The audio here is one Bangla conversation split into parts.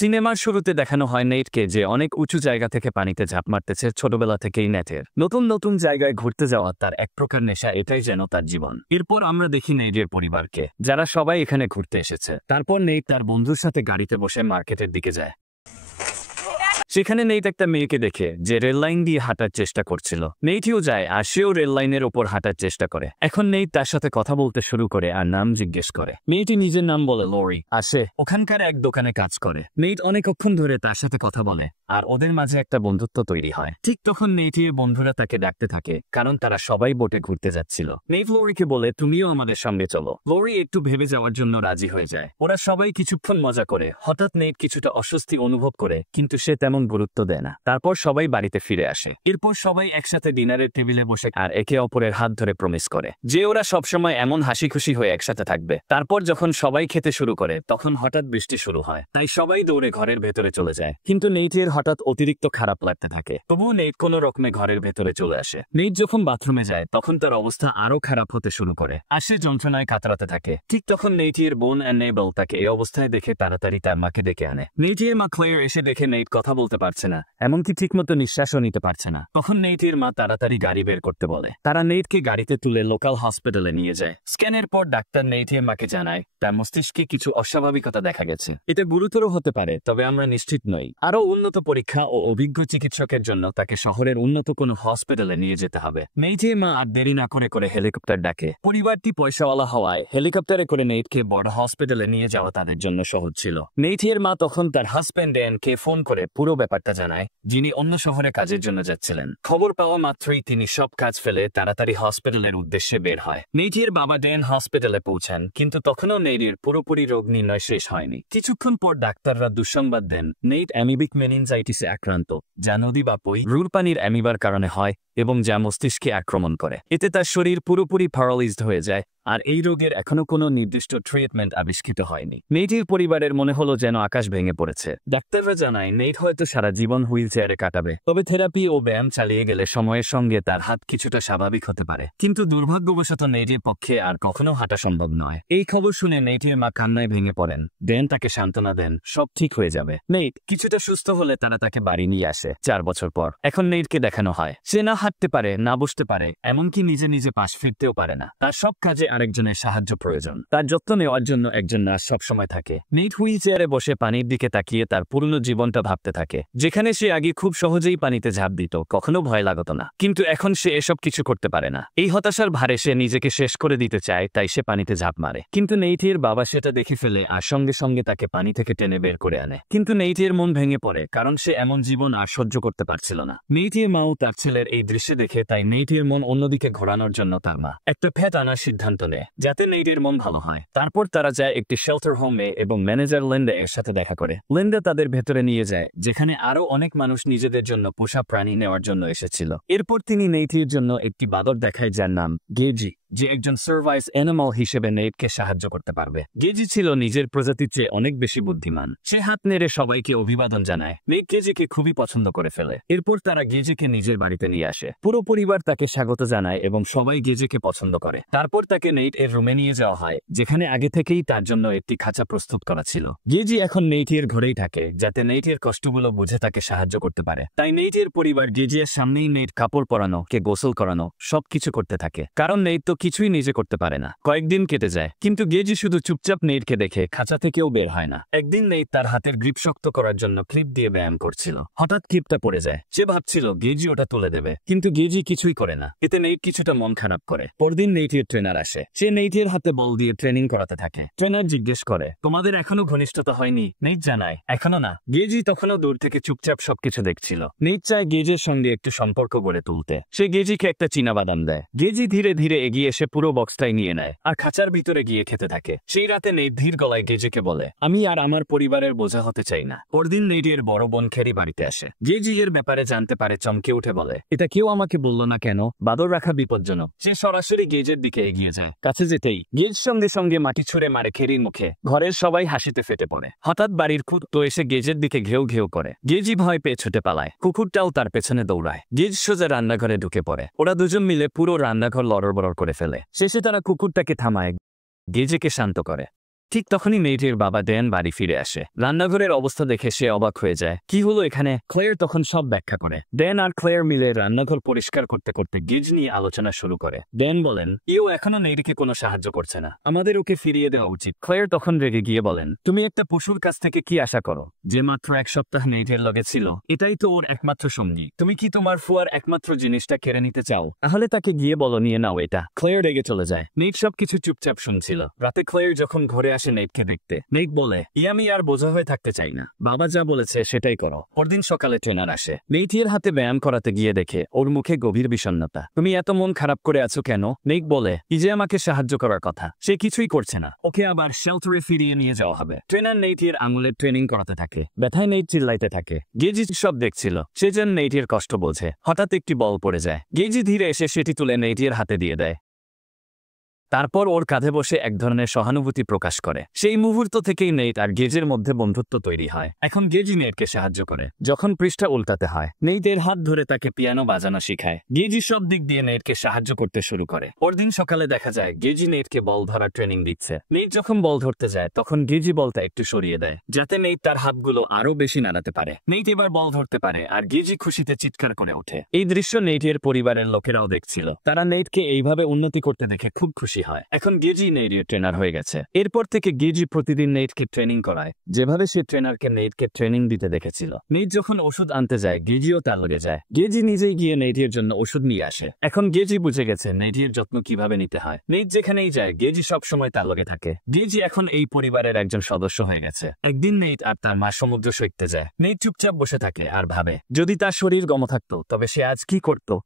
সিনেমার শুরুতে দেখানো হয় নেটকে যে অনেক উঁচু জায়গা থেকে পানিতে ঝাঁপ মারতেছে ছোটবেলা থেকেই নেটের নতুন নতুন জায়গায় ঘুরতে যাওয়া তার এক প্রকার নেশা, এটাই যেন তার জীবন। এরপর আমরা দেখি নেটের পরিবারকে, যারা সবাই এখানে ঘুরতে এসেছে। তারপর নেট তার বন্ধুর সাথে গাড়িতে বসে মার্কেটের দিকে যায়। সেখানে নেট একটা মেয়েকে দেখে যে রেল লাইন দিয়ে হাঁটার চেষ্টা করছিল। নেইটিও যায় আর সেও রেল লাইনের ওপর হাঁটার চেষ্টা করে। এখন নেট তার সাথে কথা বলতে শুরু করে আর নাম জিজ্ঞেস করে। মেয়েটি নিজের নাম বলে লরি, আর সে ওখানকার এক দোকানে কাজ করে। নেট অনেকক্ষণ ধরে তার সাথে কথা বলে আর ওদের মাঝে একটা বন্ধুত্ব তৈরি হয়। ঠিক তখন নেইটির বন্ধুরা তাকে ডাকতে থাকে, কারণ তারা সবাই বোটে ঘুরতে যাচ্ছিল। নেট লরিকে বলে, তুমিও আমাদের সঙ্গে চলো। লরি একটু ভেবে যাওয়ার জন্য রাজি হয়ে যায়। ওরা সবাই কিছুক্ষণ মজা করে। হঠাৎ নেট কিছুটা অস্বস্তি অনুভব করে, কিন্তু সে তেমন গুরুত্ব দেয় না। তারপর সবাই বাড়িতে ফিরে আসে। এরপর সবাই একসাথে ডিনারের টেবিলে বসে আর একে অপরের হাত ধরে প্রমিস করে যে ওরা সবসময় এমন হাসি খুশি হয়ে একসাথে থাকবে। তারপর যখন সবাই খেতে শুরু করে তখন হঠাৎ বৃষ্টি শুরু হয়, তাই সবাই দৌড়ে ঘরের ভেতরে চলে যায়। কিন্তু নেইটের হঠাৎ অতিরিক্ত খারাপ লাগতে থাকে। তবুও নেট কোনো রকমে ঘরের ভেতরে চলে আসে। নেট যখন বাথরুমে যায় তখন তার অবস্থা আরো খারাপ হতে শুরু করে আর সে যন্ত্রণায় কাতরাতে থাকে। ঠিক তখন নেইটের বোন অ্যানেবল তাকে এই অবস্থায় দেখে তাড়াতাড়ি তার মাকে ডেকে আনে। নেইটের মা ক্লেয়ার এসে দেখে নেট কথা বলতে পারছে না, এমনকি ঠিকমতো নিঃশ্বাসও নিতে পারছে না। তখন নেইটের মা তাড়াতাড়ি গাড়ি বের করতে বলে। তারা নেটকে গাড়িতে তুলে লোকাল হসপিটালে নিয়ে যায়। স্ক্যানের পর ডাক্তার নেইটের মাকে জানায় তার মস্তিষ্কে কিছু অস্বাভাবিকতা দেখা গেছে। এটা গুরুতর হতে পারে, তবে আমরা নিশ্চিত নই। আরো উন্নত পরীক্ষা ও অভিজ্ঞ চিকিৎসকের জন্য তাকে শহরের উন্নত কোনো হসপিটালে নিয়ে যেতে হবে। নেইটের মা আর দেরি না করে হেলিকপ্টার ডাকে। পরিবারটি পয়সাওয়ালা হওয়ায় হেলিকপ্টারে করে নেটকে বড় হসপিটালে নিয়ে যাওয়া তাদের জন্য সহজ ছিল। নেইটের মা তখন তার হাজব্যান্ড ড্যানকে ফোন করে পুরো ব্যাপারটা জানায়, যিনি অন্য শহরে কাজের জন্য যাচ্ছিলেন। খবর পাওয়া মাত্রই তিনি সব কাজ ফেলে তাড়াতাড়ি হসপিটালের উদ্দেশ্যে বের হয়। নেইটির বাবা ড্যান হসপিটালে পৌঁছান, কিন্তু তখনও নেইটির পুরোপুরি রোগ নির্ণয় শেষ হয়নি। কিছুক্ষণ পর ডাক্তাররা দুঃসংবাদ দেন, নেইট অ্যামিবিক মেনিনজাইটিসে আক্রান্ত, যা নদী বা রুর পানির অ্যামিবার কারণে হয় এবং যা মস্তিষ্কে আক্রমণ করে। এতে তার শরীর পুরোপুরি প্যারালাইজড হয়ে যায় আর এই রোগের এখনো কোনো নির্দিষ্ট ট্রিটমেন্ট আবিষ্কৃত হয়নি। নেইটির পরিবারের মনে হলো যেন আকাশ ভেঙে পড়েছে। ডাক্তাররা জানায় নেইট হয়তো সারা জীবন হুইল চেয়ারে কাটাবে, তবে থেরাপি ও ব্যায়াম চালিয়ে গেলে সময়ের সঙ্গে তার হাত কিছুটা স্বাভাবিক হতে পারে। কিন্তু দুর্ভাগ্যবশত নেইটের পক্ষে আর কখনো হাঁটা সম্ভব নয়। এই খবর শুনে নেইটের মা কান্নায় ভেঙে পড়েন। ড্যান তাকে সান্ত্বনা দেন, সব ঠিক হয়ে যাবে। নেইট কিছুটা সুস্থ হলে তারা তাকে বাড়ি নিয়ে আসে 4 বছর পর। এখন নেইটকে দেখানো হয় সে না হাঁটতে পারে, না বসতে পারে, এমনকি নিজে নিজে পাশ ফিরতেও পারে না। তার সব কাজে আরেকজনের সাহায্য প্রয়োজন। তার যত্ন নেওয়ার জন্য একজন নার্স সবসময় থাকে। নেইট হুইল চেয়ারে বসে পানির দিকে তাকিয়ে তার পুরনো জীবনটা ভাবতে থাকে, যেখানে সে আগে খুব সহজেই পানিতে ঝাঁপ দিত, কখনো ভয় লাগত না। কিন্তু এখন সে এসব কিছু করতে পারে না। এই হতাশার ভারে সে নিজেকে শেষ করে দিতে চায়, তাই সে পানিতে ঝাঁপ মারে। কিন্তু নেইটের বাবা সেটা দেখে ফেলে আর সঙ্গে সঙ্গে তাকে পানি থেকে টেনে বের করে আনে। কিন্তু নেইটের মন ভেঙে পড়ে, কারণ সে এমন জীবন আর সহ্য করতে পারছিল না। নেইটের মাও তার ছেলের এই দৃশ্য দেখে তাই নেইটের মন অন্যদিকে ঘোরানোর জন্য তার মা একটা ফ্যাট আনার সিদ্ধান্ত নেয়, যাতে নেইটের মন ভালো হয়। তারপর তারা যায় একটি শেল্টার হোমে এবং ম্যানেজার লিন্ডা এর সাথে দেখা করে। লিন্ডা তাদের ভেতরে নিয়ে যায়, যেখানে আরো অনেক মানুষ নিজেদের জন্য পোষা প্রাণী নেওয়ার জন্য এসেছিল। এরপর তিনি নেইটের জন্য একটি বাদর দেখায়, যার নাম গেজি, যে একজন সার্ভাইস অ্যানিমাল হিসেবে নেইটকে সাহায্য করতে পারবে। গেজি ছিল নিজের প্রজাতির চেয়ে অনেক বেশি বুদ্ধিমান। সে হাত নেড়ে সবাইকে অভিবাদন জানায়। নেইট গেজিকে খুবই পছন্দ করে ফেলে। এরপর তারা গেজিকে নিজের বাড়িতে নিয়ে আসে। পুরো পরিবার তাকে স্বাগত জানায় এবং সবাই গেজিকে পছন্দ করে। তারপর তাকে নেইট এর রুমে নিয়ে যাওয়া হয়, যেখানে আগে থেকেই তার জন্য একটি খাঁচা প্রস্তুত করা ছিল। গেজি এখন নেইটের ঘরেই থাকে, যাতে নেইটের কষ্টগুলো বুঝে তাকে সাহায্য করতে পারে। তাই নেইটের পরিবার গেজির সামনেই নেইট কাপড় পরানো, কে গোসল করানো, সবকিছু করতে থাকে, কারণ নেইট তো কিছুই নিজে করতে পারে না। কয়েকদিন কেটে যায়, কিন্তু গেজি শুধু চুপচাপ নেইটকে দেখে খাঁচা থেকেও বের হয় না। একদিন নেইট তার হাতের গ্রিপ শক্ত করার জন্য ক্লিপ দিয়ে ব্যায়াম করছিল। হঠাৎ ক্লিপটা পড়ে যায়। সে ভাবছিল গেজি ওটা তুলে দেবে, কিন্তু গেজি কিছুই করে না। এতে নেইট কিছুটা মন খারাপ করে। পরদিন নেইটের ট্রেনার আসে। সে নেইটের হাতে বল দিয়ে ট্রেনিং করাতে থাকে। ট্রেনার জিজ্ঞেস করে, তোমাদের এখনো ঘনিষ্ঠতা হয়নি? নেইট জানায়, এখনো না। গেজি তখনও দূর থেকে চুপচাপ সবকিছু দেখছিল। নেইট চায় গেজের সঙ্গে একটু সম্পর্ক গড়ে তুলতে। সে গেজিকে একটা চীনাবাদাম দেয়। গেজি ধীরে ধীরে এগিয়ে এসে পুরো বক্সটাই নিয়ে নেয় আর খাঁচার ভিতরে গিয়ে খেতে থাকে। সেই রাতে নেইট ধীর গলায় গেজিকে বলে, আমি আর আমার পরিবারের বোঝা হতে চাই না। পরদিন নেইটের বড় বোন খেরি বাড়িতে আসে। গেজি এর ব্যাপারে জানতে পারে চমকে উঠে বলে, এটা কেউ আমাকে বললো না কেন? বাদর রাখা বিপজ্জনক। সে সরাসরি গেজের দিকে এগিয়ে যায়। কাছে যেতেই গেজ সঙ্গে সঙ্গে মাটি ছুঁড়ে মারে খেরির মুখে। ঘরের সবাই হাসিতে ফেটে পড়ে। হঠাৎ বাড়ির কুকুর তো এসে গেজের দিকে ঘেউ ঘেউ করে। গেজি ভয় পেয়ে ছুটে পালায়। কুকুরটাও তার পেছনে দৌড়ায়। গেজ সোজা রান্নাঘরে ঢুকে পড়ে। ওরা দুজন মিলে পুরো রান্নাঘর লড়বড় করে ফেলে। শেষে তারা কুকুরটাকে থামায়, গেজেকে শান্ত করে। ঠিক তখনই মেয়েটির বাবা ড্যান বাড়ি ফিরে আসে। রান্নাঘরের অবস্থা দেখে সে অবাক হয়ে যায়। কি হলো এখানে? ক্লেয়ার তখন সব ব্যাখ্যা করে। ড্যান আর ক্লেয়ার মিলে রান্নাঘর পরিষ্কার করতে করতে গিজ নিয়ে আলোচনা শুরু করে। ড্যান বলেন, ইও এখনো নেইটিকে কোনো সাহায্য করছে না, আমাদের ওকে ফিরিয়ে দেওয়া উচিত। ক্লেয়ার তখন রেগে গিয়ে বলেন, তুমি একটা পশুর কাছ থেকে কি আশা করো, যে মাত্র 1 সপ্তাহ নেইটের লগে ছিল? এটাই তো ওর একমাত্র সঙ্গী। তুমি কি তোমার ফুয়ার একমাত্র জিনিসটা কেড়ে নিতে চাও? তাহলে তাকে গিয়ে বলো নিয়ে নাও এটা। ক্লেয়ার রেগে চলে যায়। নেইট সবকিছু চুপচাপ শুনছিল। রাতে ক্লেয়ার যখন ঘরে আসে নেইটকে দেখতে, নেইট বলে, আমি আর বোঝা হয়ে থাকতে চাই না, বাবা যা বলেছে সেটাই করো। পরদিন সকালে ট্রেনার আসে। নেইটের হাতে ব্যায়াম করাতে গিয়ে দেখে ওর মুখে গভীর বিষণ্ণতা। তুমি এত মন খারাপ করে আছো কেন? নেইট বলে, যে আমাকে সাহায্য করার কথা সে কিছুই করছে না, ওকে আবার শেল্টারে ফিরিয়ে নিয়ে যাওয়া হবে। ট্রেনার নেইটের আঙুলের ট্রেনিং করাতে থাকে। ব্যথায় নেইট চিল্লাইতে থাকে। গেজি সব দেখছিল, সে যেন নেইটের কষ্ট বোঝে। হঠাৎ একটি বল পড়ে যায়। গেজি ধীরে এসে সেটি তুলে নেইটের হাতে দিয়ে দেয়। তারপর ওর কাঁধে বসে এক ধরনের সহানুভূতি প্রকাশ করে। সেই মুহূর্ত থেকেই নেইট আর গেজের মধ্যে বন্ধুত্ব তৈরি হয়। এখন গেজি নেইটকে সাহায্য করে। যখন পৃষ্ঠা উল্টাতে হয়, নেইটের হাত ধরে তাকে পিয়ানো বাজানো শিখায়। গেজি সব দিক দিয়ে নেইটকে সাহায্য করতে শুরু করে। পরদিন সকালে দেখা যায় গেজি নেইটকে বল ধরার ট্রেনিং দিচ্ছে। নেইট যখন বল ধরতে যায় তখন গেজি বলটা একটু সরিয়ে দেয়, যাতে নেইট তার হাতগুলো আরো বেশি নাড়াতে পারে। নেইট এবার বল ধরতে পারে আর গেজি খুশিতে চিৎকার করে ওঠে। এই দৃশ্য নেইটের পরিবারের লোকেরাও দেখছিল। তারা নেইটকে এইভাবে উন্নতি করতে দেখে খুব খুশি হয়। এখন গেজি নেইটের ট্রেনার হয়ে গেছে। এরপর থেকে গেজি প্রতিদিন নেইটকে ট্রেনিং করায়, যেভাবে সে ট্রেনারকে নেইটকে ট্রেনিং দিতে দেখেছিল। নেইট যখন ওষুধ আনতে যায়, গেজিও তার লগে যায়। গেজি নিজেই গিয়ে নেইটের জন্য ওষুধ নিয়ে আসে। এখন গেজি বুঝে গেছে নেইটের যত্ন কিভাবে নিতে হয়। নেইট যেখানেই যায় গেজি সবসময় তার লগে থাকে। গেজি এখন এই পরিবারের একজন সদস্য হয়ে গেছে। একদিন নেইট আর তার মা সমুদ্র সৈকতে যায়। নেইট চুপচাপ বসে থাকে আর ভাবে, যদি তার শরীর গম থাকতো তবে সে আজ কি করতো।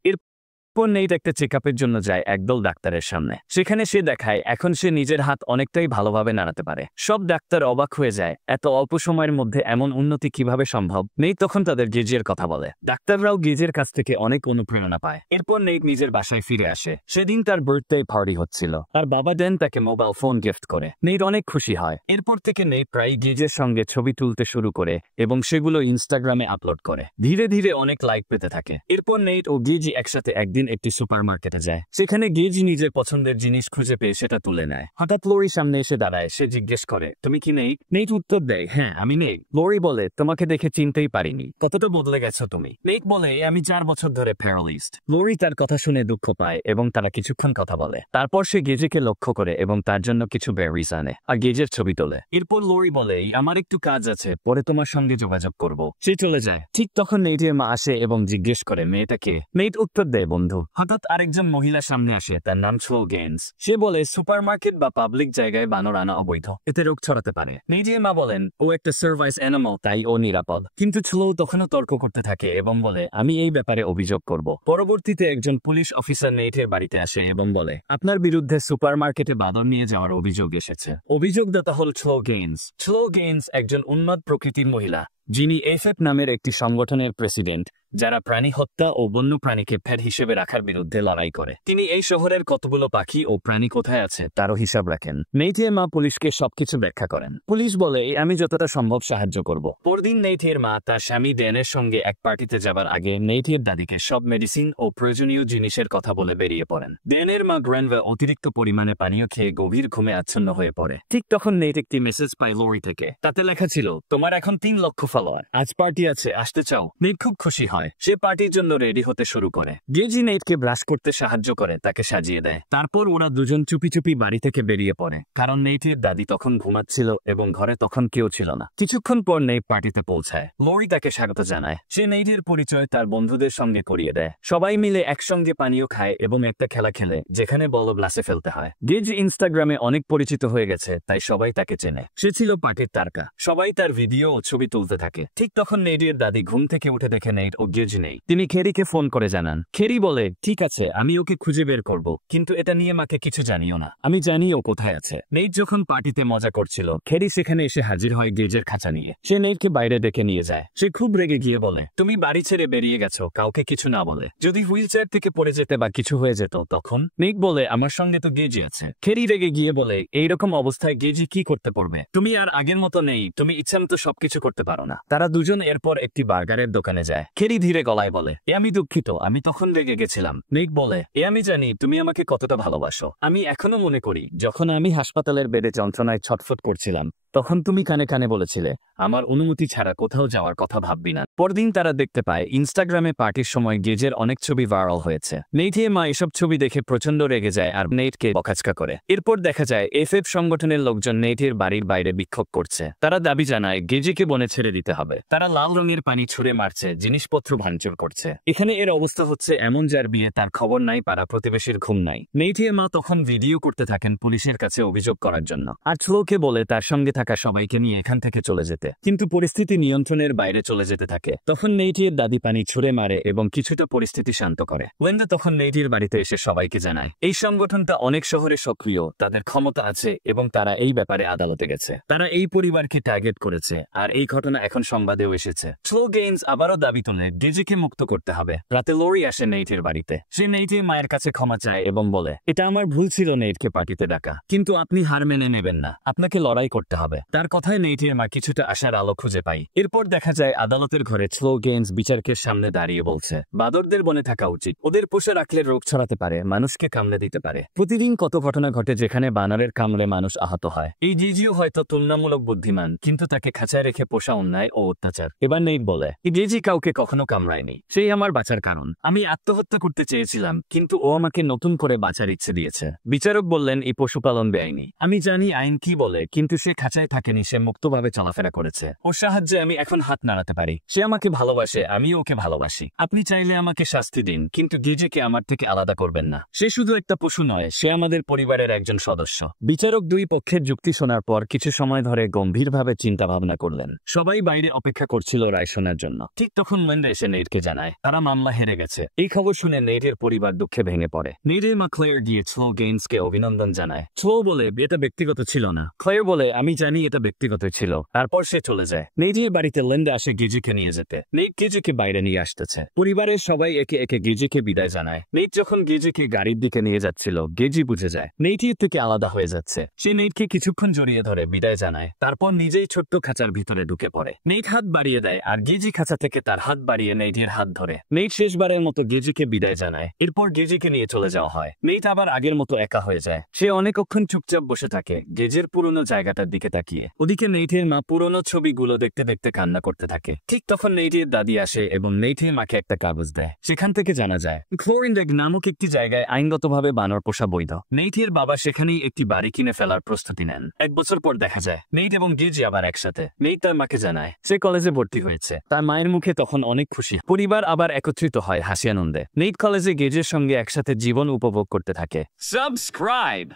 এরপর নেইট একটা চেকআপের জন্য যায় একদল ডাক্তারের সামনে। সেখানে সে দেখায় এখন সে নিজের হাত অনেকটাই ভালোভাবে নাড়াতে পারে। সব ডাক্তার অবাক হয়ে যায়, এত অল্প সময়ের মধ্যে এমন উন্নতি কিভাবে সম্ভব। নেইট তখন তাদের গেজের কথা বলে। ডাক্তাররাও গেজের কাছ থেকে অনেক অনুপ্রেরণা পায়। এরপর নেইট নিজের বাসায় ফিরে আসে। সেদিন তার বার্থডে পার্টি হচ্ছিল। তার বাবা ড্যান তাকে মোবাইল ফোন গিফট করে। নেইট অনেক খুশি হয়। এরপর থেকে নেইট প্রায় গেজের সঙ্গে ছবি তুলতে শুরু করে এবং সেগুলো ইনস্টাগ্রামে আপলোড করে। ধীরে ধীরে অনেক লাইক পেতে থাকে। এরপর নেইট ও গেজি একসাথে একদিন একটি সুপার মার্কেটে যায়। সেখানে গেজি নিজের পছন্দের জিনিস খুঁজে পেয়ে সেটা তুলে নেয়। হঠাৎ লরি সামনে এসে দাঁড়ায়। সে জিজ্ঞেস করে, তুমি কি নেইট? নেইট উত্তর দেয়, হ্যাঁ আমি নেইট। লরি বলে, তোমাকে দেখে চিনতেই পারিনি, কতটা বদলে গেছো তুমি। নেইট বলে, আমি 4 বছর ধরে প্যারালাইজড। লরি তার কথা শুনে দুঃখ পায় এবং তারা কিছুক্ষণ কথা বলে। তারপর সে গেজিকে লক্ষ্য করে এবং তার জন্য কিছু বেরিজ আনে আর গেজের ছবি তোলে। এরপর লরি বলে, আমার একটু কাজ আছে, পরে তোমার সঙ্গে যোগাযোগ করব। সে চলে যায়। ঠিক তখন নেইটের মা আসে এবং জিজ্ঞেস করে, মেয়েটাকে? নেইট উত্তর দেয়, বন্ধু। হঠাৎ আরেকজন মহিলা সামনে আসে, তার নাম স্লো গেন্স। সে বলে, সুপারমার্কেট বা পাবলিক জায়গায় বানর আনা অবৈধ, এতে রোগ ছড়াতে পারে। নিজের মা বলেন, ও একটা সার্ভাইস অ্যানিমাল, তাই ও নিরাপদ। কিন্তু স্লো তখনও তর্ক করতে থাকে এবং বলে, আমি এই ব্যাপারে অভিযোগ করব। পরবর্তীতে একজন পুলিশ অফিসার নেইটের বাড়িতে আসে এবং বলে, আপনার বিরুদ্ধে সুপারমার্কেটে বাঁদর নিয়ে যাওয়ার অভিযোগ এসেছে। অভিযোগদাতা হল স্লো গেন্স। স্লো গেন্স একজন উন্মাদ প্রকৃতির মহিলা, যিনি এফএফ নামের একটি সংগঠনের প্রেসিডেন্ট, যারা প্রাণী হত্যা ও বন্য প্রাণীকে ফেড হিসেবে রাখার বিরুদ্ধে লড়াই করে। তিনি এই শহরের কতগুলো পাখি ও প্রাণী কোথায় আছে তারও হিসাব রাখেন। নেইটের মা পুলিশকে সবকিছু ব্যাখ্যা করেন। পুলিশ বলে, আমি যতটা সম্ভব সাহায্য করব। পরদিন নেইটের মা তার স্বামী ড্যানের সঙ্গে এক পার্টিতে যাবার আগে নেইটের দাদিকে সব মেডিসিন ও প্রয়োজনীয় জিনিসের কথা বলে বেরিয়ে পড়েন। ড্যানের মা গ্র্যানভা অতিরিক্ত পরিমাণে পানীয় খেয়ে গভীর ঘুমে আচ্ছন্ন হয়ে পড়ে। ঠিক তখন নেইট একটি মেসেজ পায় লরি থেকে। তাতে লেখা ছিল, তোমার এখন 3 লক্ষ ফলোয়ার, আজ পার্টি আছে, আসতে চাও? নেইট খুব খুশি হয়। সে পার্টির জন্য রেডি হতে শুরু করে। গেজি নেইটকে ব্রাশ করতে সাহায্য করে, তাকে সাজিয়ে দেয়। তারপর ওরা দুজন চুপি চুপি বাড়ি থেকে বেরিয়ে পড়ে, কারণ নেইটের দাদি তখন ঘুমাচ্ছিল এবং ঘরে তখন কেউ ছিল না। কিছুক্ষণ পর নেইট পার্টিতে পৌঁছায়। লরি তাকে স্বাগত জানায়। সে নেইটের পরিচয় তার বন্ধুদের সঙ্গে করিয়ে দেয়। সবাই মিলে একসঙ্গে পানীয় খায় এবং একটা খেলা খেলে, যেখানে বল ব্লাসে ফেলতে হয়। গেজ ইনস্টাগ্রামে অনেক পরিচিত হয়ে গেছে, তাই সবাই তাকে চেনে। সে ছিল পার্টির তারকা। সবাই তার ভিডিও ও ছবি তুলতে থাকে। ঠিক তখন নেইটের দাদি ঘুম থেকে উঠে দেখে নেইট ও গেজ নেই। তিনি খেরিকে ফোন করে জানান। খেরি বলে, ঠিক আছে, আমি ওকে খুঁজে বের করব, কিন্তু এটা নিয়ে মাকে কিছু জানিও না, আমি জানি ও কোথায় আছে। নেইট যখন পার্টিতে মজা করছিল, খেরি সেখানে এসে হাজির হয় গেজের খাঁচা নিয়ে। সে নেইটকে বাইরে ডেকে নিয়ে যায়। সে খুব রেগে গিয়ে বলে, তুমি বাড়ি ছেড়ে বেরিয়ে গেছো কাউকে কিছু না বলে। যদি হুইল চেয়ার থেকে পড়ে যেতে বা কিছু হয়ে যেত তখন? নেইট বলে, আমার সঙ্গে তো গেজি আছে। খেরি রেগে গিয়ে বলে, এইরকম অবস্থায় গেজি কি করতে পারবে? তুমি আর আগের মতো নেই, তুমি ইচ্ছা মতো সবকিছু করতে পারো না। না। তারা দুজন এরপর একটি বার্গারের দোকানে যায়। কেরি ধীরে গলায় বলে, আমি দুঃখিত, আমি তখন রেগে গেছিলাম। নেট বলে, আমি জানি তুমি আমাকে কতটা ভালোবাসো। আমি এখনো মনে করি যখন আমি হাসপাতালের বেডে যন্ত্রণায় ছটফট করছিলাম তখন তুমি কানে কানে বলেছিলে আমার অনুমতি ছাড়া কোথাও যাওয়ার কথা ভাববি না। পরদিন তারা দেখতে পায় ইনস্টাগ্রামে পার্টির সময় গেজের অনেক ছবি ভাইরাল হয়েছে। নেটের মা এসব ছবি দেখে প্রচন্ড রেগে যায় আর নেটকে বকাঝকা করে। এরপর দেখা যায় এফএফ সংগঠনের লোকজন নেটের বাড়ির বাইরে বিক্ষোভ করছে। তারা দাবি জানায় গেজেকে বনে ছেড়ে দিতে হবে। তারা লাল রঙের পানি ছুঁড়ে মারছে, জিনিসপত্র ভাঙচুর করছে। এখানে এর অবস্থা হচ্ছে এমন যার বিয়ে তার খবর নাই, পাড়া প্রতিবেশীর ঘুম নাই। নেটের মা তখন ভিডিও করতে থাকেন পুলিশের কাছে অভিযোগ করার জন্য, আর ছোকে বলে তার সঙ্গে সবাইকে নিয়ে এখান থেকে চলে যেতে। কিন্তু পরিস্থিতি নিয়ন্ত্রণের বাইরে চলে যেতে থাকে। তখন নেইটির দাদি পানি ছুঁড়ে মারে এবং কিছুটা পরিস্থিতি শান্ত করে। ওয়েন্ডা তখন নেইটির বাড়িতে এসে সবাইকে জানায় এই সংগঠনটা অনেক শহরে সক্রিয়, তাদের ক্ষমতা আছে এবং তারা এই ব্যাপারে আদালতে গেছে। তারা এই পরিবারকে টার্গেট করেছে আর এই ঘটনা এখন সংবাদেও এসেছে। স্লো গেইনস আবারও দাবি তোলে গেজিকে মুক্ত করতে হবে। রাতে লরি আসে নেইটির বাড়িতে। সে নেইটির মায়ের কাছে ক্ষমা চায় এবং বলে এটা আমার ভুল ছিল নেইটকে পার্টিতে ডাকা, কিন্তু আপনি হার মেনে নেবেন না, আপনাকে লড়াই করতে হবে। তার কথায় নেইটের মা কিছুটা আশার আলো খুঁজে পাই। এরপর দেখা যায় আদালতের ঘরে স্লো গেইনস বিচারকের সামনে দাঁড়িয়ে বলছে বাদরদের বনে থাকা উচিত, ওদের পোষে রাখলে রোগ ছড়াতে পারে, মানুষকে কামড়ে দিতে পারে। প্রতিদিন কত ঘটনা ঘটে যেখানে বানরের কামড়ে মানুষ আহত হয়। এই জিজিও হয়তো তুলনামূলক বুদ্ধিমান, কিন্তু তাকে খাঁচায় রেখে পোষা অন্যায় ও অত্যাচার। এবার নেইট বলে এই জিজি কাউকে কখনো কামড়ায়নি, সেই আমার বাঁচার কারণ। আমি আত্মহত্যা করতে চেয়েছিলাম কিন্তু ও আমাকে নতুন করে বাঁচার ইচ্ছে দিয়েছে। বিচারক বললেন এই পশুপালন বেআইনি। আমি জানি আইন কি বলে, কিন্তু সে খাঁচায় থাকেনি, সে মুক্তভাবে চলাফেরা করেছে। ওর সাহায্যে আমি এখন হাত নাড়াতে পারি। সে আমাকে ভালোবাসে, আমি ওকে ভালোবাসি। আপনি চাইলে আমাকে শাস্তি দিন, কিন্তু গিজিকে আমার থেকে আলাদা করবেন না। সে শুধু একটা পশু নয়, সে আমাদের পরিবারের একজন সদস্য। বিচারক দুই পক্ষের যুক্তি শোনার পর কিছু সময় ধরে গম্ভীরভাবে চিন্তা ভাবনা করলেন। সবাই বাইরে অপেক্ষা করছিল রায় শোনার জন্য। ঠিক তখন ওয়েন্ডা এসে নেইটকে জানায় তারা মামলা হেরে গেছে। এই খবর শুনে নেইটের পরিবার দুঃখে ভেঙে পড়ে। নেইটের মা ক্লেয়ার গিয়ে স্লো গেইনসকে অভিনন্দন জানায়। স্লো বলে এটা ব্যক্তিগত ছিল না। ক্লেয়ার বলে আমি জানি এটা ব্যক্তিগত ছিল। তারপর সে চলে যায়। নেইটের বাড়িতে লিন্ডা আসে গিজিকে নিয়ে যেতে। নেইট গিজিকে বাইরে নিয়ে আসতেছে। পরিবারের সবাই একে একে গিজিকে বিদায় জানায়। নেইট যখন গিজিকে গাড়ির দিকে নিয়ে যাচ্ছিল গিজি বুঝে যায় নেইটের থেকে আলাদা হয়ে যাচ্ছে। সে নেইটকে কিছুক্ষণ জড়িয়ে ধরে বিদায় জানায়, তারপর নিজেই ছোট্ট খাঁচার ভিতরে ঢুকে পড়ে। নেইট হাত বাড়িয়ে দেয় আর গিজি খাঁচা থেকে তার হাত বাড়িয়ে নেইটের হাত ধরে। নেইট শেষবারের মতো গিজিকে বিদায় জানায়। এরপর গিজিকে নিয়ে চলে যাওয়া হয়। নেইট আবার আগের মতো একা হয়ে যায়। সে অনেকক্ষণ চুপচাপ বসে থাকে গিজির পুরনো জায়গাটার দিকে তাকিয়ে। ওদিকে নেইটের মা পুরনো ছবিগুলো দেখতে দেখতে কান্না করতে থাকে। ঠিক তখন নেইটের দাদি আসে এবং নেইটের মাকে একটা কাগজ দেয়। সেখান থেকে জানা যায় ক্লোরিনডেক নামক একটি জায়গায় আইনগতভাবে বানর পোষা বৈধ। নেইটের বাবা সেখানেই একটি বাড়ি কিনে ফেলার প্রস্তুতি নেন। 1 বছর পর দেখা যায় নেইট এবং গিজি আবার একসাথে। নেইট তার মাকে জানায় সে কলেজে ভর্তি হয়েছে। তার মায়ের মুখে তখন অনেক খুশি। পরিবার আবার একত্রিত হয় হাসি আনন্দে। নেইট কলেজে গিজির সঙ্গে একসাথে জীবন উপভোগ করতে থাকে। সাবস্ক্রাইব।